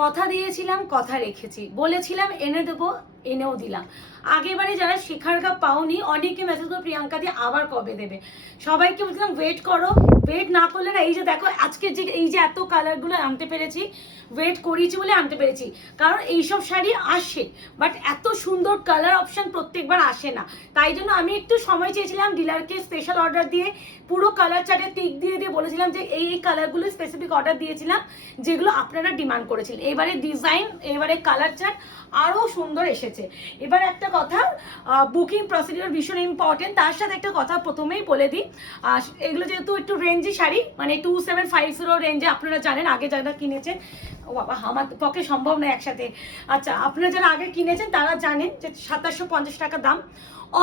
কথা দিয়েছিলাম, কথা রেখেছি, বলেছিলাম এনে দেবো, এনেও দিলাম। আগেবারে যারা শিখারকা পাওনি অনেকে মেসেজ করে প্রিয়াঙ্কা দিয়ে আবার কবে দেবে, সবাইকে বলছিলাম ওয়েট করো। ওয়েট না করলে না, এই যে দেখো আজকে যে এই যে এত কালারগুলো আনতে পেরেছি, ওয়েট করিয়েছি বলে আনতে পেরেছি। কারণ এইসব শাড়ি আসে, বাট এত সুন্দর কালার অপশন প্রত্যেকবার আসে না। তাই জন্য আমি একটু সময় চেয়েছিলাম, ডিলারকে স্পেশাল অর্ডার দিয়ে পুরো কালার চার্টে টিক দিয়ে দিয়ে বলেছিলাম যে এই এই কালারগুলো স্পেসিফিক অর্ডার দিয়েছিলাম যেগুলো আপনারা ডিমান্ড করেছিলেন। এবারে ডিজাইন, এবারে কালার চার্ট আরও সুন্দর এসেছে। এবার একটা কথা, বুকিং প্রসিডিওর ভীষণ ইম্পর্টেন্ট। তার সাথে একটা কথা প্রথমেই বলে দিই, এগুলো যেহেতু একটু রেঞ্জি শাড়ি, মানে 2750 রেঞ্জে, আপনারা জানেন আগে যারা কিনেছেন, ও বাবা আমার পক্ষে সম্ভব নয় একসাথে। আচ্ছা, আপনারা যারা আগে কিনেছেন তারা জানেন যে 2750 টাকা দাম।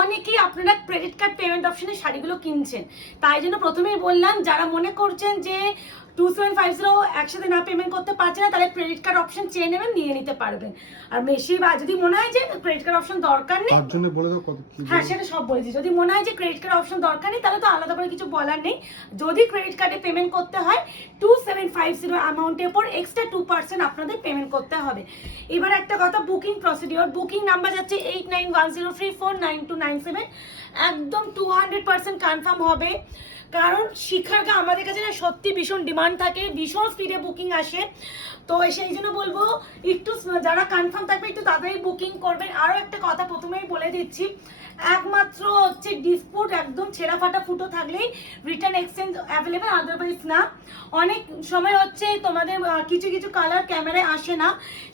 অনেকেই আপনারা ক্রেডিট কার্ড পেমেন্ট অপশনে শাড়িগুলো কিনছেন, তাই জন্য প্রথমেই বললাম যারা মনে করছেন যে 2750 একসাথে না পেমেন্ট করতে পারছে না, তাহলে ক্রেডিট কার্ড অপশন চেয়ে নেবেন, নিয়ে নিতে পারবেন। আর বেশি বা যদি মনে হয় যে ক্রেডিট কার্ড অপশন দরকার নেই, তার জন্য বলে দাও কত কি। হ্যাঁ সেটা সব বলেছি। যদি মনে হয় যে ক্রেডিট কার্ড অপশন দরকার নেই, তাহলে তো আলাদা করে কিছু বলার নেই। যদি ক্রেডিট কার্ডে পেমেন্ট করতে হয় 2750 অ্যামাউন্টের উপর এক্সট্রা 2% আপনাদের পেমেন্ট করতে হবে। এবার একটা কথা, বুকিং প্রসিডিওর, বুকিং নাম্বার যাচ্ছে 8910349297। একদম 200% কনফার্ম হবে, কারণ শিখারকা আমাদের কাছে না সত্যি ভীষণ ডিমান্ড থাকে, ভীষণ স্পিডে বুকিং আসে। তো সেই জন্য বলবো একটু যারা কনফার্ম থাকবে একটু তাড়াতাড়ি বুকিং করবেন। আরও একটা কথা প্রথমেই বলে দিচ্ছি, একমাত্র হচ্ছে ডিসপুট একদম ছেঁড়া ফাটা ফুটো থাকলেই রিটার্ন এক্সচেঞ্জ অ্যাভেলেবেল, আদারওয়াইজ না। অনেক সময় হচ্ছে তোমাদের কিছু কিছু কালার ক্যামেরায় আসে না,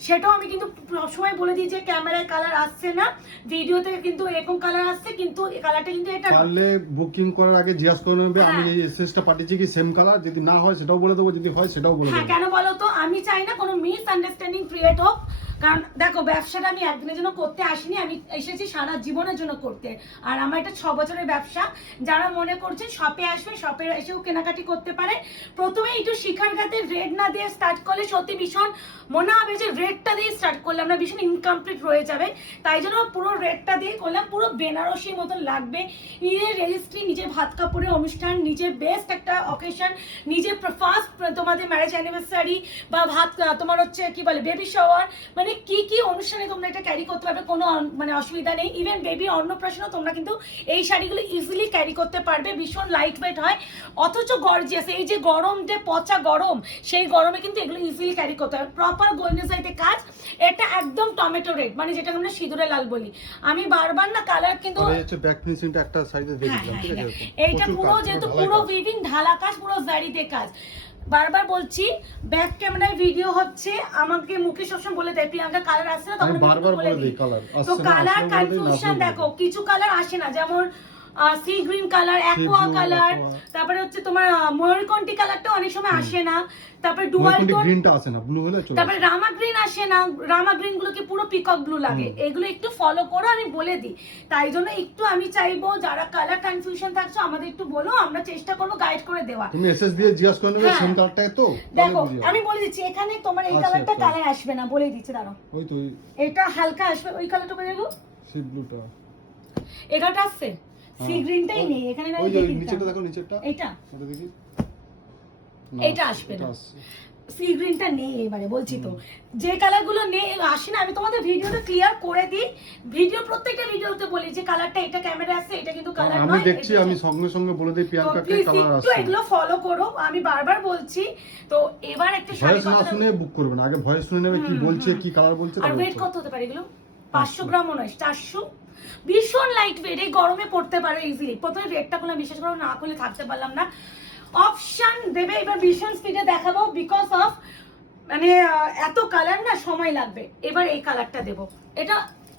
সেটাও আমি কিন্তু সবসময় বলে দিই যে ক্যামেরায় কালার আসছে না, ভিডিওতে কিন্তু এরকম কালার আসছে, কিন্তু এই কালারটা কিন্তু এটা না। পারলে বুকিং করার আগে জিজ্ঞাসা করে নেবে আমি এই এসএসটা পাঠিয়েছি কি সেম কালার, যদি না হয় সেটাও বলে দেবো, যদি হয় সেটাও বলে হ্যাঁ দেবো। কেন বলো তো, আমি চাই না কোনো মিস আন্ডারস্ট্যান্ডিং ক্রিয়েট হোক। কারণ দেখো, ব্যবসাটা আমি একদিনের জন্য করতে আসিনি, আমি এসেছি সারা জীবনের জন্য করতে। আর আমার এটা 6 বছরের ব্যবসা। যারা মনে করছে শপে আসবে, শপে এসেও কেনাকাটি করতে পারে। প্রথমে একটু শিখারকাতে রেড না দিয়ে স্টার্ট করলে সত্যি ভীষণ মনে হবে যে রেডটা দিয়ে স্টার্ট করলে আমরা ভীষণ ইনকমপ্লিট রয়ে যাবে। তাই জন্য পুরো রেডটা দিয়ে করলাম, পুরো বেনারসির মতন লাগবে। নিজের রেজিস্ট্রি, নিজের ভাত কাপড়ের অনুষ্ঠান, নিজের বেস্ট একটা অকেশন, নিজের ফার্স্ট তোমাদের ম্যারেজ অ্যানিভার্সারি বা ভাত তোমার হচ্ছে কি বলে বেবি শাওয়ার, মানে কি কি অনুষ্ঠানে তোমরা এটা ক্যারি করতে পারবে, কোনো মানে অসুবিধা নেই। ইভেন বেবি অন্নপ্রাশনও তোমরা কিন্তু এই শাড়িগুলো ইজিলি ক্যারি করতে পারবে। ভীষণ লাইট ওয়েট হয়, অথচ গর্জিয়াস। এই যে গরম, যে পচা গরম, সেই গরমে কিন্তু এগুলো ইজিলি ক্যারি করতে হবে। প্রপার গোল্ডেন সাইডে কাজ, এটা একদম টমেটো রেড, মানে যেটাকে আমরা সিঁদুরে লাল বলি। আমি বারবার না কালার কিন্তু ব্যাক ফিনিশিংটা একটা সাইডে দিয়ে দিলাম, ঠিক আছে? এইটা পুরো যেহেতু পুরো উইভিং ঢালা কাজ, পুরো জারিতে কাজ। বারবার বলছি, ব্যাক ক্যামেরায় ভিডিও হচ্ছে, আমাকে মুখে সবসময় বলে দেয় প্রিয়াঙ্কা কালার আসছে না, তখন বারবার বলে দেই কালার তো আসছে না। কালার কনফিউশন দেখো, কিছু কালার আসে না, যেমন sea green colour, aqua colour, তারপরে হচ্ছে তোমার ময়ূরকণ্ঠী কালারটা অনেক সময় আসে না, তারপরে ডুয়াল টোন গ্রিনটা আসে না, ব্লু হলে চলে, তারপরে রামা গ্রিন আসে না, রামা গ্রিন গুলোকে পুরো পিকক ব্লু লাগে। এগুলো একটু ফলো করো, আমি বলে দিই। তাই জন্য একটু আমি চাইবো যারা কালার কনফিউশন থাকছো আমাদের একটু বলো, আমরা চেষ্টা করবো গাইড করে দেওয়া। তুমি এসএস দিয়ে জিজ্ঞাসা করে নেবে সেম কালারটাই তো। দেখো আমি বলে দিচ্ছি, এখানে তোমার এই কালারটা কালার আসবে না, বলে দিচ্ছি দাঁড়াও। ওই তো এটা হালকা আসবে, ওই কালারটা বলে দেবো, সি ব্লুটা এটাটা আসছে, সি গ্রিনটাই নেই এখানে। ওই যে নিচেটা দেখো, নিচেটা এইটা, ওটা দেখি, এইটা আসবে না, সি গ্রিনটা নেই। এবারে বলছি তো, যে কালারগুলো নেই আসে না, আমি তোমাদের ভিডিওটা ক্লিয়ার করে দিই। ভিডিও প্রত্যেকটা ভিডিওতে বলি যে কালারটা এটা ক্যামেরা আসছে, এটা কিন্তু কালার নয়। আমি দেখছি, আমি সঙ্গে সঙ্গে বলে দেই প্রিয়াঙ্কাকে কালার আসছে। তো এগুলো ফলো করো, আমি বারবার বলছি। তো এবার একটা শাড়ি ভয়েস না শুনে বুক করবে না, আগে ভয়েস শুনে নেবে কি বলছে, কি কালার বলছে। আর ওয়েট কত হতে পারে এগুলো? 500 গ্রাম নয়, 400। ভীষণ লাইট ওয়েট, এই গরমে পড়তে পারো ইজিলি। প্রথমে রেটটা করলাম, বিশেষ করে না করলে থাকতে পারলাম না। অপশন দেবে, এবার ভীষণ স্পিডে দেখাবো, বিকজ অফ মানে এত কালার না সময় লাগবে। এবার এই কালারটা দেবো, এটা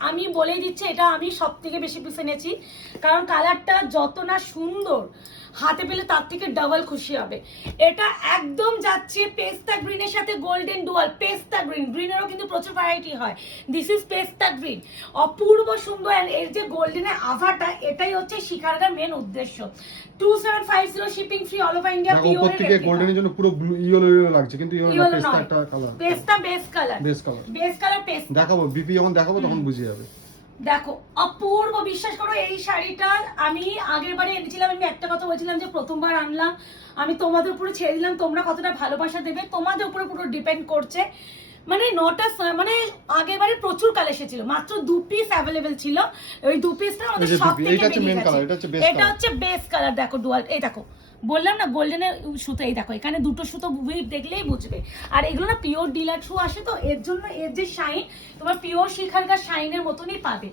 আমি বলে দিচ্ছি, এটা আমি সব থেকে বেশি পিস এনেছি, কারণ কালারটা যত না সুন্দর, হাতে পেলে তার থেকে ডাবল খুশি হবে। এটা একদম যাচ্ছে পেস্তা গ্রিনের সাথে গোল্ডেন ডুয়াল। পেস্তা গ্রিন, গ্রিনেরও কিন্তু প্রচুর ভ্যারাইটি হয়, দিস ইজ পেস্তা গ্রিন, অপূর্ব সুন্দর। এর যে গোল্ডেনের আভাটা, এটাই হচ্ছে শিখারকার মেন উদ্দেশ্য। 2750 shipping free all over India. উপর থেকে গোল্ডেনের জন্য পুরো ব্লু ইয়েলো ইয়েলো লাগছে, কিন্তু ইয়েলো না, পেস্তা একটা কালার, পেস্তা বেস কালার, বেস কালার পেস্তা। দেখাবো বিপি যখন দেখাবো তখন বুঝে যাবে। দেখো অপূর্ব, বিশ্বাস করো এই শাড়িটা আমি আগের বারে এনেছিলাম। আমি একটা কথা বলছিলাম যে প্রথমবার আনলাম, আমি তোমাদের উপরে ছেড়ে দিলাম তোমরা কতটা ভালোবাসা দেবে, তোমাদের উপরে পুরো ডিপেন্ড করছে। মানে নটা মানে আগেরবারে প্রচুর কালেকশন ছিল, মাত্র 2 পিস অ্যাভেলেবেল ছিল। ওই 2 পিসটা আমাদের সব থেকে এটা হচ্ছে মেন কালার, এটা হচ্ছে বেস কালার। দেখো ডুয়াল, এই দেখো বললাম না গোল্ডেনের সুতো, এই দেখো এখানে দুটো সুতো উইথ দেখলেই বুঝবে। আর এগুলো না পিওর ডিলার থ্রু আসে, তো এর জন্য এর যে শাইন তোমার পিওর শিখারকার শাইনের মতনই পাবে।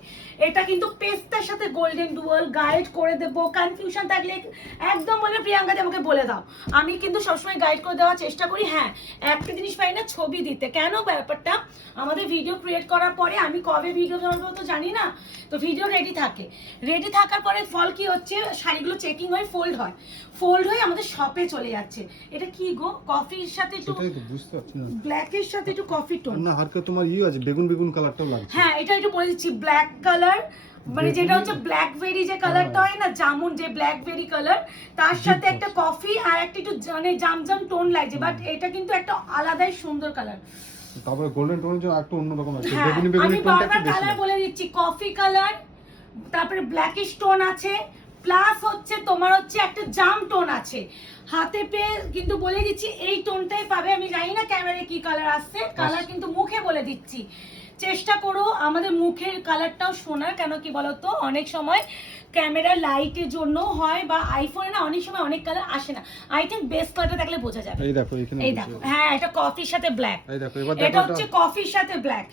এটা কিন্তু পেস্তার সাথে গোল্ডেন ডুয়াল গাইড করে দেবো। কনফিউশন থাকলে একদম বলবে প্রিয়াঙ্কা আমাকে বলে দাও, আমি কিন্তু সবসময় গাইড করে দেওয়ার চেষ্টা করি। হ্যাঁ একটা জিনিস পাই না ছবি দিতে, কেন ব্যাপারটা আমাদের ভিডিও ক্রিয়েট করার পরে আমি কবে ভিডিও জমা তো জানি না, তো ভিডিও রেডি থাকে, রেডি থাকার পরে ফল কি হচ্ছে শাড়িগুলো চেকিং হয়, ফোল্ড হয়ে আমাদের শপে চলে যাচ্ছে। এটা কি গো, কফির সাথে একটু বুঝতে পারছি না, ব্ল্যাকের সাথে একটু কফি টোন না হালকা তোমার আছে বেগুন কালারটাও লাগছে। হ্যাঁ এটা একটু বলে দিচ্ছি ব্ল্যাক কালার, মানে যেটা হচ্ছে ব্ল্যাকবেরি যে কালারটা হয় না, জামুন যে ব্ল্যাকবেরি কালার, তার সাথে একটা কফি আর একটা একটু মানে জামজাম টোন লাগছে, বাট এটা কিন্তু একটা আলাদাই সুন্দর কালার। তারপরে গোল্ডেন টোনের জন্য একটু অন্যরকম আছে, হ্যাঁ, বেগুনি আমি টোনটা বারবার একটু বেশি। কালার বলে দিচ্ছি, কফি কালার, তারপরে ব্ল্যাকিশ টোন আছে, প্লাস হচ্ছে তোমার হচ্ছে একটা জাম টোন আছে। হাতে পেয়ে কিন্তু বলে দিচ্ছি এই টোনটাই পাবে। আমি জানি না ক্যামেরায় কি কালার আসছে, কালার কিন্তু মুখে বলে দিচ্ছি। চেষ্টা করো আমাদের মুখের কালারটাও শোনার, কেন কি বলতো অনেক সময় ক্যামেরা লাইটের জন্য হয় বা আইফোনে না অনেক সময় অনেক কালার আসে না। আই থিঙ্ক বেস্ট কালারটা দেখলে বোঝা যাবে। এই দেখো এখানে, এই দেখো, হ্যাঁ এটা কফির সাথে ব্ল্যাক, এই দেখো এবার দেখো এটা হচ্ছে কফির সাথে ব্ল্যাক,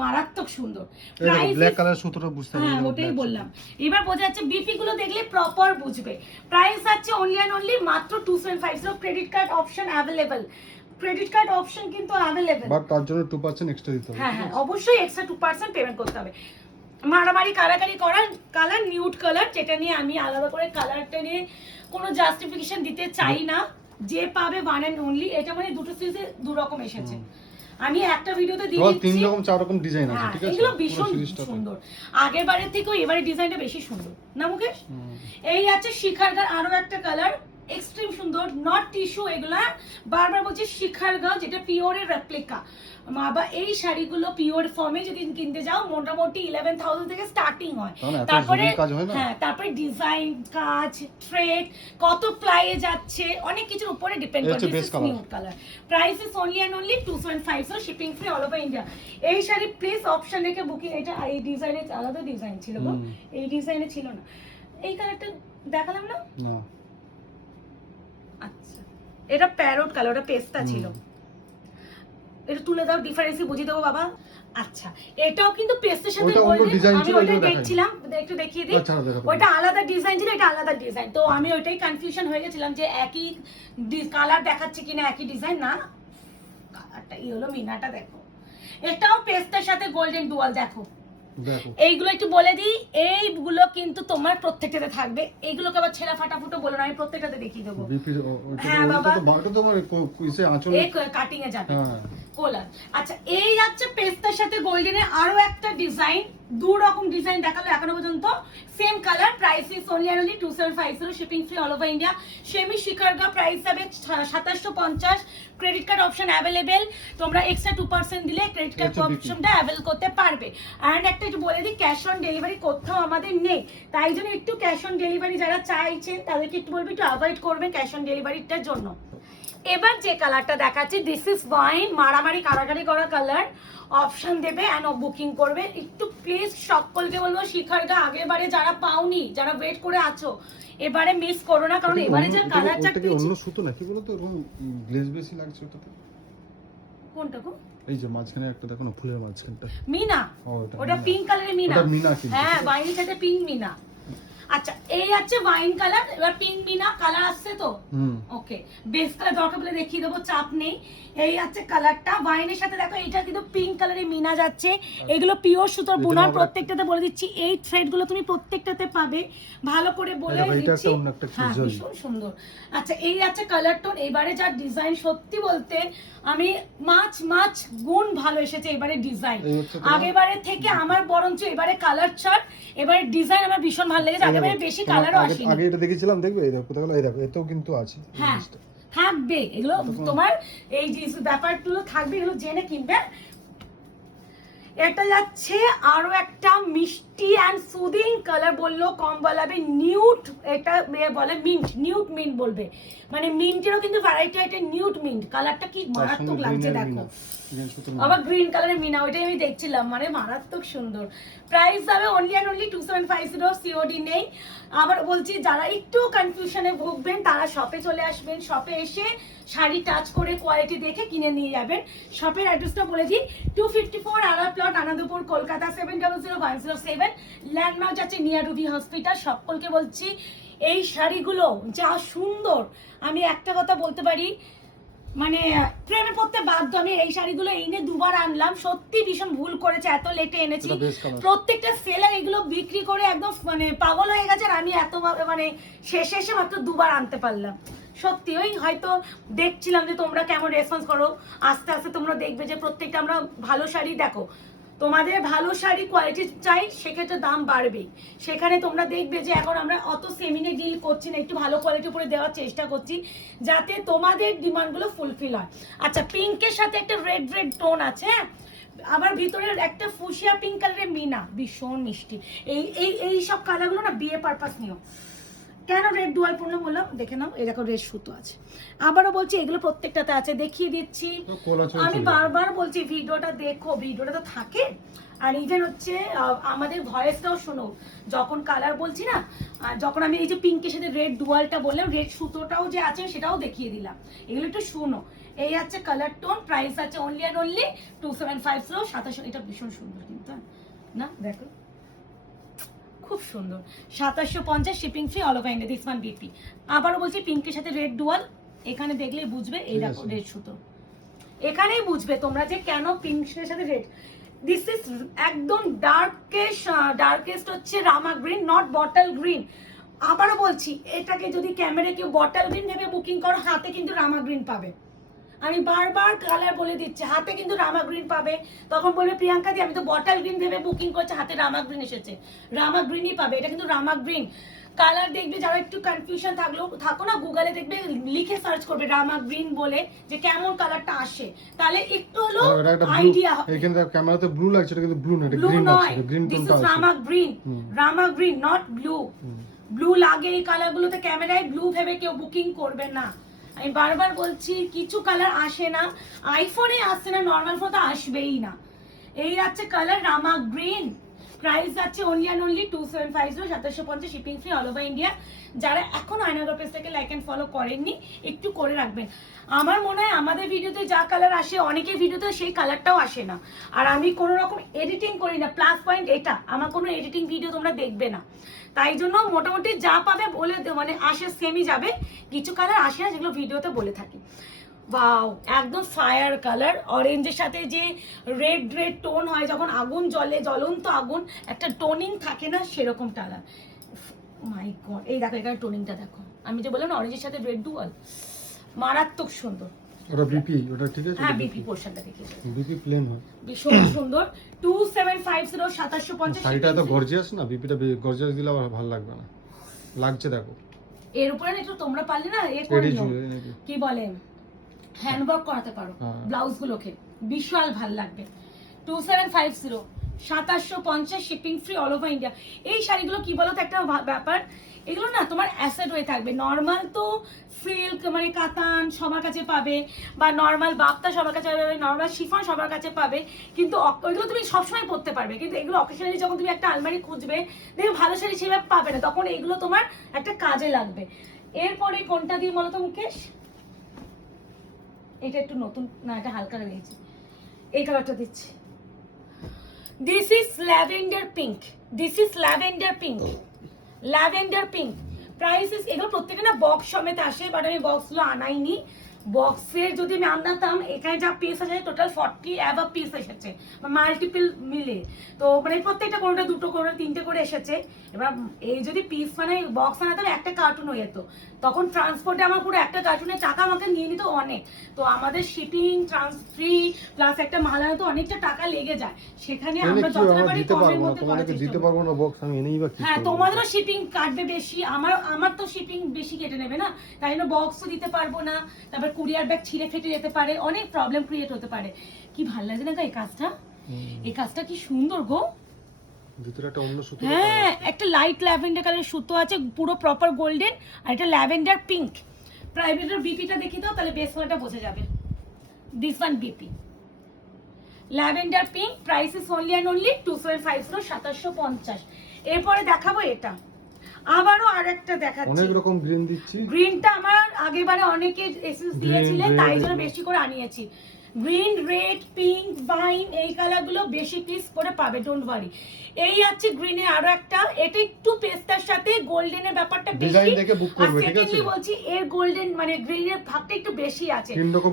মারাত্মক সুন্দর। প্রাইস ব্ল্যাক কালার সুতোটা বুঝতে পারছি, হ্যাঁ ওটাই বললাম। এবার বোঝা যাচ্ছে বিপি গুলো দেখলে প্রপার বুঝবে। প্রাইস আছে অনলি এন্ড অনলি মাত্র 2750। Credit card option available, credit card option কিন্তু অ্যাভেলেবল, বাট তার জন্য 2% এক্সট্রা দিতে হবে। হ্যাঁ হ্যাঁ অবশ্যই এক্সট্রা 2% পেমেন্ট করতে হবে। মারামারি কারাকারি করার কালার নিউড কালার, যেটা নিয়ে আমি আলাদা করে কালারটা নিয়ে কোনো জাস্টিফিকেশন দিতে চাই না, যে পাবে ওয়ান এন্ড অনলি। এটা মানে দুটো সিরিজে দু রকম এসেছে, আমি একটা ভিডিওতে দিয়ে দিচ্ছি, তিন রকম চার রকম ডিজাইন আছে, ঠিক আছে এগুলো ভীষণ সুন্দর। আগের বারের থেকেও এবারে ডিজাইনটা বেশি সুন্দর না মুকেশ? এই আছে শিখারগার আরো একটা কালার, এক্সট্রিম সুন্দর, নট টিস্যু এগুলা, বারবার বলছি শিখারগা, যেটা পিওরের রেপ্লিকা। বা এই শাড়িগুলো পিওর ফর্মে যদি কিনতে যাও মোটামুটি 11,000 থেকে স্টার্টিং হয়। তারপরে হ্যাঁ তারপরে ডিজাইন কাজ থ্রেড কত প্লাইয়ে যাচ্ছে অনেক কিছুর উপরে ডিপেন্ড করে। New colour, price is only and only 2750, shipping free all over India. এই শাড়ি প্লিজ অপশন রেখে বুকিং। এটা এই ডিজাইনে আলাদা ডিজাইন ছিল গো, এই ডিজাইনে ছিল না। এই কালারটা দেখালাম না? আচ্ছা এটা প্যারোট কালার, ওটা পেস্তা ছিল। এটা তুলে দাও, ডিফারেন্সই বুঝিয়ে দেবো বাবা। আচ্ছা এটাও কিন্তু পেস্টের সাথে আমি ওইটা দেখছিলাম, একটু দেখিয়ে দিই। ওইটা আলাদা ডিজাইন ছিল, এটা আলাদা ডিজাইন, তো আমি ওইটাই কনফিউশন হয়ে গেছিলাম যে একই কালার দেখাচ্ছে কিনা, একই ডিজাইন না। কালারটা এই হলো, মিনাটা দেখো, এটাও পেস্টের সাথে গোল্ডেন ডুয়াল। দেখো এইগুলো একটু বলে দিই, এইগুলো কিন্তু তোমার প্রত্যেকটাতে থাকবে, এইগুলোকে আবার ছেঁড়া ফাটাফুটো বলো না, আমি প্রত্যেকটাতে দেখিয়ে দেবো। হ্যাঁ বাবা কাটিং এ যাবে কোলার। আচ্ছা এই যাচ্ছে পেস্তার সাথে গোল্ডেনের আরো একটা ডিজাইন, দু রকম ডিজাইন দেখালো এখনো পর্যন্ত, same colour. Price is only and only 2750, shipping free all over India. Semi শিখারগা প্রাইস যাবে 2750, ক্রেডিট কার্ড অপশন অ্যাভেলেবেল। তোমরা এক্সট্রা 2% দিলে ক্রেডিট কার্ড অপশনটা অ্যাভেল করতে পারবে। অ্যান্ড একটা একটু বলে দিই, ক্যাশ অন ডেলিভারি কোথাও আমাদের নেই, তাই জন্য একটু ক্যাশ অন ডেলিভারি যারা চাইছেন তাদেরকে একটু বলবো একটু অ্যাভয়েড করবেন ক্যাশ অন ডেলিভারিটার জন্য। এবার যে কালারটা দেখাচ্ছি দিস ইজ ওয়াইন, মারামারি কারাকারি করা কালার, অপশন দেবে এন্ড বুকিং করবে। একটু প্লিজ সকলকে বলবো শিখারগা আগের বারে যারা পাওনি, যারা ওয়েট করে আছো, এবারে মিস করো না, কারণ এবারে যে কালারটা অন্য সুতো নাকি বলো তো, এরকম গ্লেজ বেশি লাগছে ওটাতে। কোনটা গো? এই যে মাঝখানে একটা দেখো না, ফুলের মাঝখানটা মিনা, ওটা পিঙ্ক কালারের মিনা। হ্যাঁ ওয়াইনের সাথে পিঙ্ক মিনা। আচ্ছা এই আছে ওয়াইন কালার, এবার পিঙ্ক মিনা কালার আসছে তো ওকে, বেস কালার দরকার বলে দেখিয়ে দেবো, চাপ নেই। এই আছে কালারটা ওয়াইনের সাথে, দেখো এটা কিন্তু পিঙ্ক কালারে মিনা যাচ্ছে, এগুলো পিওর সুতোর বুনার, প্রত্যেকটাতে বলে দিচ্ছি এই থ্রেড গুলো তুমি প্রত্যেকটাতে পাবে, ভালো করে বলে দিচ্ছি। হ্যাঁ ভীষণ সুন্দর। আচ্ছা এই আছে কালার টোন, এবারে যা ডিজাইন সত্যি বলতে আমি মাছ গুণ ভালো এসেছে এবারে ডিজাইন, আগেবারে থেকে আমার বরঞ্চ এবারে কালার চার্ট, এবারে ডিজাইন আমার ভীষণ ভালো লেগেছে, আগেবারে বেশি কালারও আসেনি। আগে এটা দেখেছিলাম, দেখবে এই দেখো এই দেখো এটাও কিন্তু আছে। হ্যাঁ থাকবে এগুলো, তোমার এই যে ব্যাপারগুলো থাকবে, এগুলো জেনে কিনবে। এটা যাচ্ছে আরো একটা মিষ্টি অ্যান্ড সুদিং কালার, বললো কম বলাবে, নিউট, এটা বলে মিন্ট, নিউট মিন্ট বলবে, মানে মিন্টেরও কিন্তু ভ্যারাইটি আছে, নিউট মিন্ট কালারটা কি মারাত্মক লাগছে দেখো। আবার গ্রিন কালারের মিনা, ওইটাই আমি দেখছিলাম, মানে মারাত্মক সুন্দর। প্রাইস যাবে অনলি অ্যান্ড অনলি 2750, সিওডি নেই। আবার বলছি যারা একটু কনফিউশনে ভুগবেন তারা শপে চলে আসবেন, শপে এসে শাড়ি টাচ করে কোয়ালিটি দেখে কিনে নিয়ে যাবেন। শপের অ্যাড্রেসটা বলে দিই, 254 আরা প্লট, আনন্দপুর, কলকাতা 700107। ল্যান্ডমার্ক যাচ্ছে নিয়ার রুবি হসপিটাল। সকলকে বলছি এই শাড়িগুলো যা সুন্দর, আমি একটা কথা বলতে পারি, মানে প্রেমে পড়তে বাধ্য। আমি এই শাড়িগুলো এনে দুবার আনলাম, সত্যি ভীষণ ভুল করেছে, এত লেটে এনেছি। প্রত্যেকটা সেলার এগুলো বিক্রি করে একদম মানে পাগল হয়ে গেছে, আর আমি এত মানে শেষে এসে মাত্র দুবার আনতে পারলাম। সত্যি ওই হয়তো দেখছিলাম যে তোমরা কেমন রেসপন্স করো, আস্তে আস্তে তোমরা দেখবে যে প্রত্যেকটা আমরা ভালো শাড়ি, দেখো তোমাদের ভালো শাড়ি কোয়ালিটি চাই, সেক্ষেত্রে দাম বাড়বেই। সেখানে তোমরা দেখবে যে এখন আমরা অত সেমিনে ডিল করছি না, একটু ভালো কোয়ালিটির উপরে দেওয়ার চেষ্টা করছি যাতে তোমাদের ডিমান্ডগুলো ফুলফিল হয়। আচ্ছা, পিঙ্কের সাথে একটা রেড রেড টোন আছে, হ্যাঁ, আবার ভিতরের একটা ফুশিয়া পিঙ্ক কালারের মিনা, ভীষণ মিষ্টি। এই এই এই সব কালারগুলো না বিয়ে পারপাস নিও। কেন রেড ডুয়াল পূর্ণ বললাম, দেখে নাও, এরকম রেড সুতো আছে। আবারও বলছি এগুলো প্রত্যেকটাতে আছে, দেখিয়ে দিচ্ছি। আমি বারবার বলছি ভিডিওটা দেখো, ভিডিওটা তো থাকে। আর ইভেন হচ্ছে আমাদের ভয়েসটাও শোনো, যখন কালার বলছি না, যখন আমি এই যে পিঙ্কের সাথে রেড ডুয়ালটা বললাম, রেড সুতোটাও যে আছে সেটাও দেখিয়ে দিলাম, এগুলো একটু শুনো। এই আছে কালার টোন, প্রাইস আছে অনলি অ্যান্ড অনলি 2750, 2700। এটা ভীষণ সুন্দর কিন্তু, না দেখো খুব সুন্দর, 2750, shipping free, all over India, this one BP. আবারও বলছি পিঙ্কের সাথে রেড ডুয়াল, এখানে দেখলেই বুঝবে, এই দেখো রেড সুতো, এখানেই বুঝবে তোমরা যে কেন পিঙ্কের সাথে রেড। দিস ইজ একদম ডার্কেস্ট হচ্ছে রামা গ্রিন, নট বটল গ্রিন। আবারও বলছি এটাকে যদি ক্যামেরা কেউ বটল গ্রিন ভেবে বুকিং করো, হাতে কিন্তু রামা গ্রিন পাবে। আমি বারবার কালার বলে দিচ্ছি, হাতে কিন্তু রামা গ্রিন পাবে। তখন বলবে প্রিয়াঙ্কা দি আমি তো বটল গ্রিন ভেবে বুকিং করছি, হাতে রামা গ্রিন এসেছে, রামা গ্রিনই পাবে। এটা কিন্তু রামা গ্রিন কালার। দেখবে যারা একটু কনফিউশন থাকো না, গুগলে দেখবে লিখে সার্চ করবে রামা গ্রিন বলে, যে কেমন কালারটা আসে, তাহলে একটু হলো আইডিয়া হবে। এখানে ক্যামেরাতে ব্লু লাগছে, এটা কিন্তু ব্লু না, এটা ব্লু গ্রিন নয়, আছে, গ্রিন দিস টোনটা ইজ আছে। রামা গ্রিন নট ব্লু। ব্লু লাগে এই কালারগুলোতে, ক্যামেরায় ব্লু ভেবে কেউ বুকিং করবে না। আমি বারবার বলছি কিছু কালার আসে না, আইফোনে আসছে না, নর্মাল ফোন তো আসবেই না। এই আছে কালার রামা গ্রিন, প্রাইস আছে only and only 2750, 2750, shipping free, all over India. যারা এখন আয়নাগর পেজটাকে লাইক এন্ড ফলো করেননি, একটু করে রাখবেন। আমার মনে হয় আমাদের ভিডিওতে যা কালার আসে, অনেকের ভিডিওতে সেই কালারটাও আসে না। আর আমি কোনো রকম এডিটিং করি না, প্লাস পয়েন্ট এটা, আমার কোনো এডিটিং ভিডিও তোমরা দেখবে না। তাই জন্য মোটামুটি যা পাবে বলে মানে আসে সেমই যাবে, কিছু কালার আসে না যেগুলো ভিডিওতে বলে থাকি। ওয়াও, একদম ফায়ার কালার, অরেঞ্জের সাথে যে রেড রেড টোন হয় যখন আগুন জ্বলে, জ্বলন্ত আগুন, একটা টোনিং থাকে না, সেরকম কালার। মাই গড, এই দেখো এখানে টোনিংটা দেখো, আমি যে বললাম না অরেঞ্জের সাথে রেড ডুয়াল, মারাত্মক সুন্দর। ওটা বিপি, ওটা ঠিক আছে, হ্যাঁ বিপি পোরশনটা দেখে বিপি প্লেন হয়, ভীষণ সুন্দর। 2750, 2750। শাড়িটা এত গর্জিয়াস না, বিপিটা গর্জিয়াস দিলে আবার ভালো লাগবে না, লাগছে দেখো। এর উপরে একটু তোমরা পারলে না এ করে নিও, কি বলে হ্যান্ডওয়ার্ক করাতে পারো ব্লাউজ গুলোকে, বিশাল ভাল লাগবে। 2750, 2750, shipping free, all over India. এই শাড়িগুলো কি বলো তো একটা ব্যাপার, এগুলো না তোমার অ্যাসেট হয়ে থাকবে। নর্মাল তো সিল্ক মানে কাতান সবার কাছে পাবে, বা নর্মাল বাপ্তা সবার কাছে পাবে, নর্মাল শিফন সবার কাছে পাবে, কিন্তু ওইগুলো তুমি সবসময় পরতে পারবে। কিন্তু এগুলো অকেশনালি যখন তুমি একটা আলমারি খুঁজবে, দেখবে ভালো শাড়ি সেভাবে পাবে না, তখন এগুলো তোমার একটা কাজে লাগবে। এরপরে কোনটা দিয়ে বলো তো মুকেশ? এটা একটু নতুন না, এটা হালকা দিয়েছি, এই কালারটা দিচ্ছি। This is lavender pink, this is lavender pink, lavender pink. Price is, এগুলো প্রত্যেকটা না বক্স সমেত আসে, বাট আমি বক্সগুলো আনাইনি। বক্সের যদি আমি আনতাম, এখানে যা পিস আছে টোটাল 40 অ্যাবাভ পিস এসেছে, মাল্টিপল মিলে। তো মানে প্রত্যেকটা কোনোটা দুটো করে তিনটে করে এসেছে। এবার এই যদি পিস মানে বক্স আনাতাম, একটা কার্টুন হয়ে যেত, তখন ট্রান্সপোর্টে আমার পুরো একটা কার্টুনের টাকা আমাকে নিয়ে নিত অনেক। তো আমাদের শিপিং ফ্রি প্লাস একটা মাল আনাতে অনেকটা টাকা লেগে যায়, সেখানে আমরা যতটা পারি কমের মধ্যে করার চেষ্টা দিতে পারবো না বক্স, আমি এনেই বা কি। হ্যাঁ, তোমাদেরও শিপিং কাটবে বেশি, আমার তো শিপিং বেশি কেটে নেবে না, তাই জন্য বক্সও দিতে পারবো না। তারপর কুরিয়ার ব্যাগ ছিঁড়ে ফেটে যেতে পারে, অনেক প্রবলেম ক্রিয়েট হতে পারে। কি ভালো লাগে না গো এই কাজটা, এই কাজটা কি সুন্দর গো। ভিতরে একটা অন্য সুতো, হ্যাঁ একটা লাইট ল্যাভেন্ডার কালারের সুতো আছে, পুরো প্রপার গোল্ডেন, আর এটা ল্যাভেন্ডার পিঙ্ক। প্রাইভেটের বিপিটা দেখি দাও, তাহলে বেস ওয়ানটা বোঝা যাবে। This one BP, lavender pink, price is only and only 2750, 2750। এরপরে দেখাবো এটা, আবারও আরেকটা দেখাচ্ছি। অনেক রকম গ্রিন দিচ্ছি। গ্রিনটা আমার আগেবারে অনেকে এসএস দিয়েছিলে, red, তাই জন্য এগুলো। বেশি করে আনিয়েছি। গ্রিন, রেড, পিঙ্ক, ভাইন এই কালারগুলো বেশি পিস করে পাবে, ডোন্ট ওয়ারি। এই আছে গ্রিনের আরো একটা, এটা একটু পেস্তার সাথে গোল্ডেনের ব্যাপারটা বেশি। ডিজাইন দেখে বুক আর করবে, ঠিক আছে? সেকেন্ডলি বলছি এর গোল্ডেন মানে গ্রিনের ভাগটা একটু বেশি আছে। তিন রকম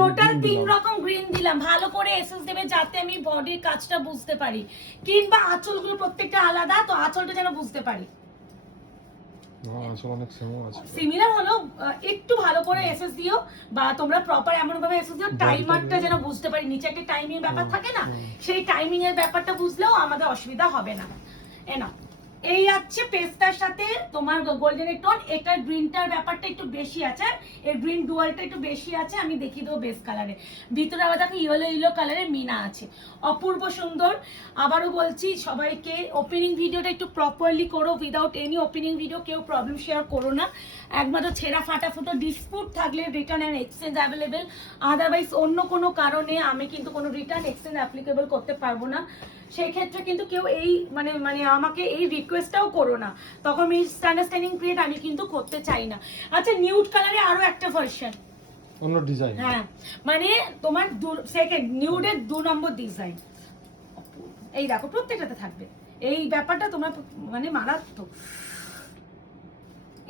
টোটাল 3 রকম গ্রিন দিলাম, ভালো করে এসএস দেবে যাতে আমি বডির কাজটা বুঝতে পারি, কিংবা আঁচলগুলো প্রত্যেকটা আলাদা, তো আঁচলটা যেন বুঝতে পারি। আসলে অনেক সেমও আছে। সিমিলার হলো, একটু ভালো করে এসএস দিও, বা তোমরা প্রপার এমন ভাবে এসএস দিও টাইমারটা যেন বুঝতে পারি, নিচে একটা টাইমিং ব্যাপার থাকে না, সেই টাইমিং এর ব্যাপারটা বুঝলেও আমাদের অসুবিধা হবে না। এনা এই আছে পেস্তার সাথে তোমার গোল্ডেনের টোন, এটা গ্রিনটার ব্যাপারটা একটু বেশি আছে, এর গ্রিন ডুয়ালটা একটু বেশি আছে, আমি দেখিয়ে দেবো বেস কালারে। ভিতরে আবার দেখো ইয়েলো কালারের মিনা আছে, অপূর্ব সুন্দর। আবারও বলছি সবাইকে, ওপেনিং ভিডিওটা একটু প্রপারলি করো, উইদাউট এনি ওপেনিং ভিডিও কেউ প্রবলেম শেয়ার করো না। একমাত্র ছেঁড়া ফাটা ফুটো ডিসপুট থাকলে return and exchange available, otherwise অন্য কোনো কারণে আমি কিন্তু কোনো রিটার্ন এক্সচেঞ্জ অ্যাপ্লিকেবল করতে পারবো না। সেই ক্ষেত্রে কিন্তু কেউ এই মানে মানে আমাকে এই রিকোয়েস্টটাও করো না, তখন মিসআন্ডারস্ট্যান্ডিং ক্রিয়েট আমি কিন্তু করতে চাই না। আচ্ছা, নিউড কালারে আরো একটা ভার্সন, অন্য ডিজাইন। হ্যাঁ মানে তোমার সেকেন্ড নিউডের 2 নম্বর ডিজাইন, এই দেখো প্রত্যেকটাতে থাকবে এই ব্যাপারটা, তোমার মানে মারাত্মক।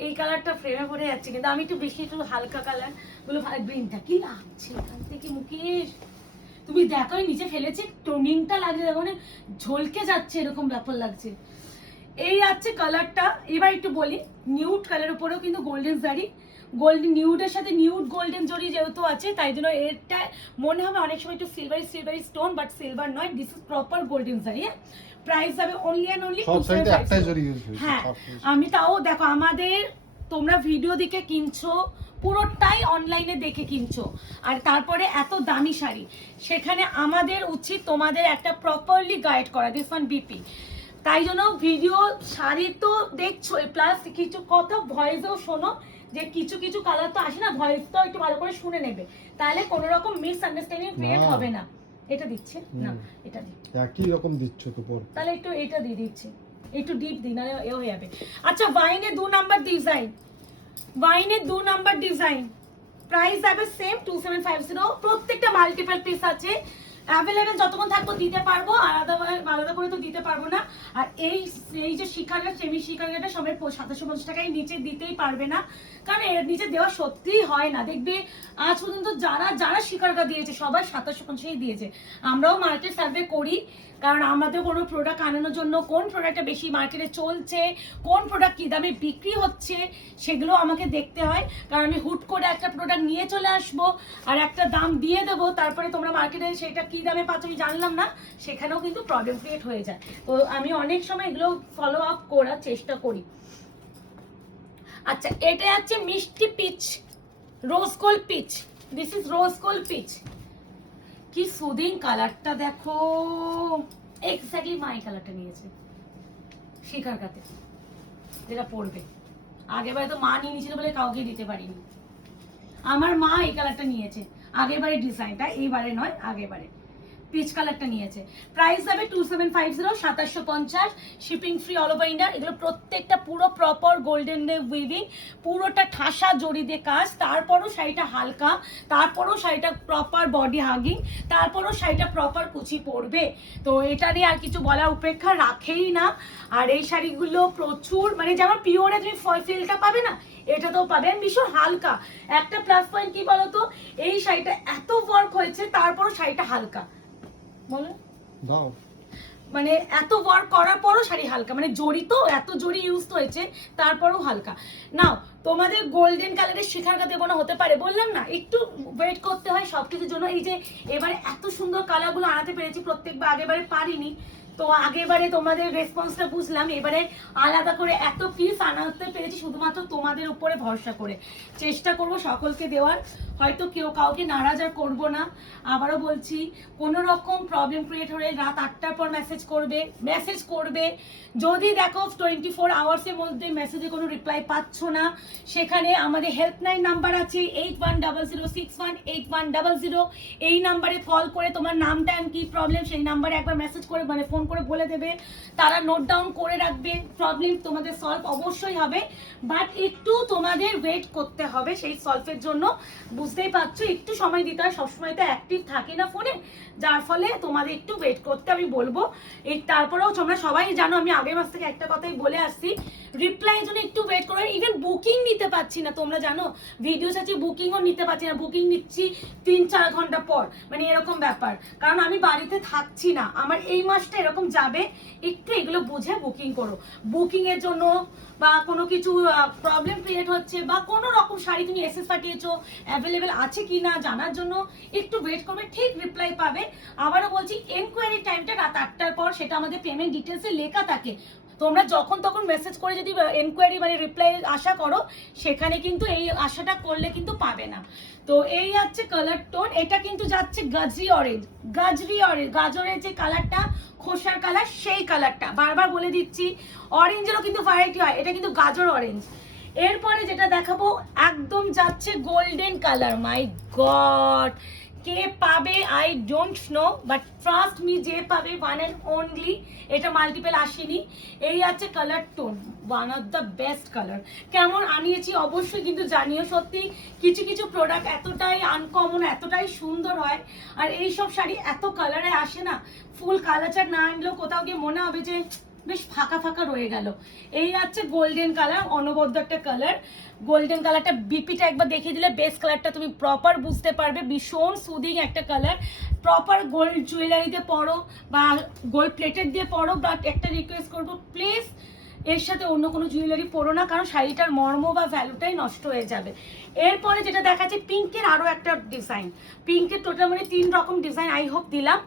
এই কালারটা ফ্রেমে পড়ে যাচ্ছে, কিন্তু আমি একটু বেশি একটু হালকা কালার গুলো, গ্রিনটা কি লাগছে এখান থেকে মুকেশ, তুমি দেখো নিচে ফেলেছি, টোনিংটা লাগছে, দেখো মানে ঝলকে যাচ্ছে এরকম ব্যাপার লাগছে। এই আছে কালারটা। এবার একটু বলি, নিউড কালার উপরেও কিন্তু গোল্ডেন জারি, গোল্ডেন নিউডের সাথে নিউড গোল্ডেন জরি যেহেতু আছে, তাই জন্য এটা মনে হবে অনেক সময় একটু সিলভারি স্টোন, বাট সিলভার নয়, দিস ইজ প্রপার গোল্ডেন জারি। প্রাইস হবে অনলি অ্যান্ড অনলি সব সাইডে একটাই জরি ইউজ হয়েছে। হ্যাঁ, আমি তাও দেখো আমাদের, তোমরা ভিডিও দেখে কিনছো, পুরোটাই অনলাইনে দেখে কিনছো, আর তারপরে এত দামি শাড়ি, সেখানে আমাদের উচিত তোমাদের একটা প্রপারলি গাইড করা, দিস ওয়ান বিপি। তাই জন্য ভিডিও শাড়ি তো দেখছো, প্লাস কিছু কথা ভয়েসও শোনো, যে কিছু কিছু কালার তো আসে না, ভয়েসটাও একটু ভালো করে শুনে নেবে, তাহলে কোনো রকম মিসআন্ডারস্ট্যান্ডিং ক্রিয়েট হবে না। এটা দিচ্ছে না, এটা দিচ্ছে একই রকম দিচ্ছ তো পর, তাহলে একটু এটা দিয়ে দিচ্ছি, একটু ডিপ দিই, নাহলে এ হয়ে যাবে। আচ্ছা, ওয়াইনের 2 নাম্বার ডিজাইন, ওয়াইনের 2 নাম্বার ডিজাইন, প্রাইস হবে সেম 2750, প্রত্যেকটা মাল্টিপল পিস আছে, অ্যাভেলেবেল যতক্ষণ থাকবো দিতে পারবো, আলাদা করে তো দিতে পারবো না। আর এই যে শিকারটা, সেমি শিকারটা সবাই 750 টাকায় নিচে দিতেই পারবে না, কারণ এর নিচে দেওয়া সত্যিই হয় না। দেখবে আজ পর্যন্ত যারা শিকারটা দিয়েছে সবাই 750 দিয়েছে। আমরাও মার্কেট সার্ভে করি, কারণ আমাদের কোনো প্রোডাক্ট আনানোর জন্য কোন প্রোডাক্টটা বেশি মার্কেটে চলছে, কোন প্রোডাক্ট কি দামে বিক্রি হচ্ছে, সেগুলো আমাকে দেখতে হয়। কারণ আমি হুট করে একটা প্রোডাক্ট নিয়ে চলে আসবো আর একটা দাম দিয়ে দেবো, তারপরে তোমরা মার্কেটে সেটা কি দামে পাচ্ছ আমি জানলাম না, সেখানেও কিন্তু প্রবলেম ক্রিয়েট হয়ে যায়। তো আমি অনেক সময় এগুলো ফলো আপ করার চেষ্টা করি। আচ্ছা, এটা হচ্ছে মিষ্টি peach, rose gold peach, this is rose gold peach. কি সুদিং কালারটা দেখো, এক্স্যাক্টলি মাই কালারটা নিয়েছে শিখার কাতে, যেটা পড়বে। আগেরবারে তো মা নিয়ে নিয়েছিল বলে কাউকে দিতে পারিনি, আমার মা এই কালারটা নিয়েছে আগেরবারে, ডিজাইনটা এইবারে নয়, আগেরবারে পিচ কালারটা নিয়েছে। প্রাইস হবে 2750, 2750, shipping free all over India. এগুলো প্রত্যেকটা পুরো প্রপার গোল্ডেন উইভিং, পুরোটা ঠাসা জড়ি দিয়ে কাজ, তারপরও শাড়িটা হালকা, তারপরও শাড়িটা প্রপার বডি হাগিং, তারপরও শাড়িটা প্রপার কুচি পড়বে। তো এটা নিয়ে আর কিছু বলার উপেক্ষা রাখেই না। আর এই শাড়িগুলো প্রচুর মানে যেমন পিওরে তুমি ফিলটা পাবে না, এটাতেও পাবেন ভীষণ হালকা। একটা প্লাস পয়েন্ট কি বলতো, এই শাড়িটা এত ওয়ার্ক হয়েছে তারপরও শাড়িটা হালকা, বলো দাও, মানে এত ওয়ার্ক করার পরও শাড়ি হালকা, মানে জড়ি তো এত জড়ি ইউজ হয়েছে তারপরও হালকা। নাও তোমাদের গোল্ডেন কালারের শিখার কাতে কোনো হতে পারে, বললাম না একটু ওয়েট করতে হয় সবকিছুর জন্য। এই যে এবারে এত সুন্দর কালারগুলো আনাতে পেরেছি, প্রত্যেকবার আগেবারে পারিনি, তো আগেবারে তোমাদের রেসপন্সটা বুঝলাম, এবারে আলাদা করে এত পিস আনাতে পেরেছি শুধুমাত্র তোমাদের উপরে ভরসা করে। চেষ্টা করব সকলকে দেওয়ার, হয়তো কেউ কাউকে নারাজ আর করবো না। আবারও বলছি, কোনো রকম প্রবলেম ক্রিয়েট হলে রাত 8টার পর মেসেজ করবে। যদি দেখো 24 আওয়ার্সের মধ্যে মেসেজে কোনো রিপ্লাই পাচ্ছ না, সেখানে আমাদের হেল্পলাইন নাম্বার আছে 8100618100। এই নাম্বারে কল করে তোমার নামটা কি প্রবলেম সেই নাম্বারে একবার মেসেজ করে মানে ফোন করে বলে দেবে, তারা নোট ডাউন করে রাখবে, প্রবলেম তোমাদের সলভ অবশ্যই হবে। বাট একটু তোমাদের ওয়েট করতে হবে সেই সলভের জন্য। বুঝতেই পারছো, একটু সময় দিতে হয়, সবসময় তো অ্যাক্টিভ থাকে না ফোনে, যার ফলে তোমাদের একটু ওয়েট করতে আমি বলবো। এই তারপরেও তোমরা সবাই জানো আমি আগের মাস থেকে একটা কথাই বলে আসছি, রিপ্লাইয়ের জন্য একটু ওয়েট করো। ইভেন বুকিং নিতে পারছি না, তোমরা জানো ভিডিওস আছে বুকিংও নিতে পারছি না, বুকিং নিচ্ছি 3-4 ঘন্টা পর, মানে এরকম ব্যাপার। কারণ আমি বাড়িতে থাকছি না, আমার এই মাসটা এরকম যাবে, একটু এগুলো বুঝে বুকিং করো। বুকিং এর জন্য বা কোনো কিছু প্রবলেম ক্রিয়েট হচ্ছে বা কোনো রকম শাড়ি তুমি এসএস পাঠিয়েছো অ্যাভেলেবেল আছে কি না জানার জন্য একটু ওয়েট করবে, ঠিক রিপ্লাই পাবে। আবারও বলছি, এনকোয়ারি টাইমটা রাত 8টার পর, সেটা আমাদের পেমেন্ট ডিটেলসে লেখা থাকে। তোমরা যখন তখন মেসেজ করে যদি এনকোয়ারি মানে রিপ্লাই আশা করো, সেখানে কিন্তু এই আশাটা করলে কিন্তু পাবে না। তো এই হচ্ছে কালার টোন, এটা কিন্তু যাচ্ছে গাজরি অরেঞ্জ। গাজরের যে কালারটা খোসার কালার, সেই কালারটা বারবার বলে দিচ্ছি। অরেঞ্জেরও কিন্তু ভ্যারাইটি হয়, এটা কিন্তু গাজর অরেঞ্জ। এরপরে যেটা দেখাবো একদম যাচ্ছে গোল্ডেন কালার। মাই গড, কে পাবে I don't know, but trust me, যে পাবে ওয়ান অ্যান্ড অনলি। এটা মাল্টিপল আসেনি। এই আছে colour tone, one of the best colour. কেমন আনিয়েছি অবশ্যই কিন্তু জানিও। সত্যি কিছু কিছু প্রোডাক্ট এতটাই আনকমন, এতটাই সুন্দর হয়, আর এইসব শাড়ি এত কালারে আসে না, ফুল কালার চার্ট না আনলেও কোথাও গিয়ে মনে হবে যে বেশ ফাঁকা ফাঁকা রয়ে গেল। এই আছে গোল্ডেন কালার, অনবদ্য একটা কালার। গোল্ডেন কালারটা বিপিটা একবার দেখিয়ে দিলে বেস কালারটা তুমি প্রপার বুঝতে পারবে। ভীষণ সুদিং একটা কালার। প্রপার গোল্ড জুয়েলারিতে পরো বা গোল্ড প্লেটেড দিয়ে পরো, বাট একটা রিকোয়েস্ট করবো প্লিজ এর সাথে অন্য কোনো জুয়েলারি পরো না, কারণ শাড়িটার মর্ম বা ভ্যালুটাই নষ্ট হয়ে যাবে। এরপরে যেটা দেখাচ্ছে পিঙ্কের আরও একটা ডিজাইন। পিঙ্কের টোটাল মানে 3 রকম ডিজাইন আই হোপ দিলাম।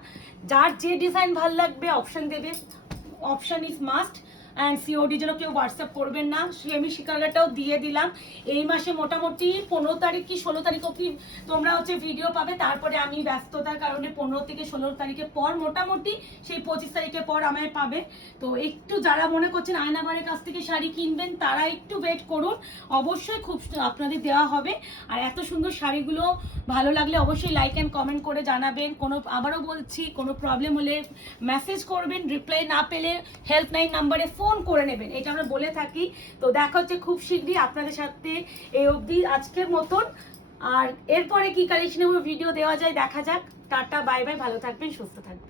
যার যে ডিজাইন ভাল লাগবে অপশন দেবে, option is must. And COD জন্য কেউ হোয়াটসঅ্যাপ করবেন না, আমি শিকারটাও দিয়ে দিলাম। এই মাসে মোটামুটি 15 তারিখ কি 16 তারিখ অব্দি তোমরা হচ্ছে ভিডিও পাবে, তারপরে আমি ব্যস্ততার কারণে 15 থেকে 16 তারিখের পর মোটামুটি সেই 25 তারিখের পর আমায় পাবে। তো একটু যারা মনে করছেন আয়নাঘরের কাছ থেকে শাড়ি কিনবেন, তারা একটু ওয়েট করুন, অবশ্যই খুব আপনাদের দেওয়া হবে। আর এত সুন্দর শাড়িগুলো ভালো লাগলে অবশ্যই লাইক অ্যান্ড কমেন্ট করে জানাবেন। আবারও বলছি, কোনো প্রবলেম হলে মেসেজ করবেন, রিপ্লাই না পেলে হেল্পলাইন নাম্বারে ফোন করে নেবেন, এটা আমরা বলে থাকি। তো দেখা হচ্ছে খুব শীঘ্রই আপনাদের সাথে। এই অবধি আজকের মতন, আর এরপরে কি কালেকশনের ভিডিও দেওয়া যায় দেখা যাক। টাটা, বাই বাই, ভালো থাকবেন, সুস্থ থাকবেন।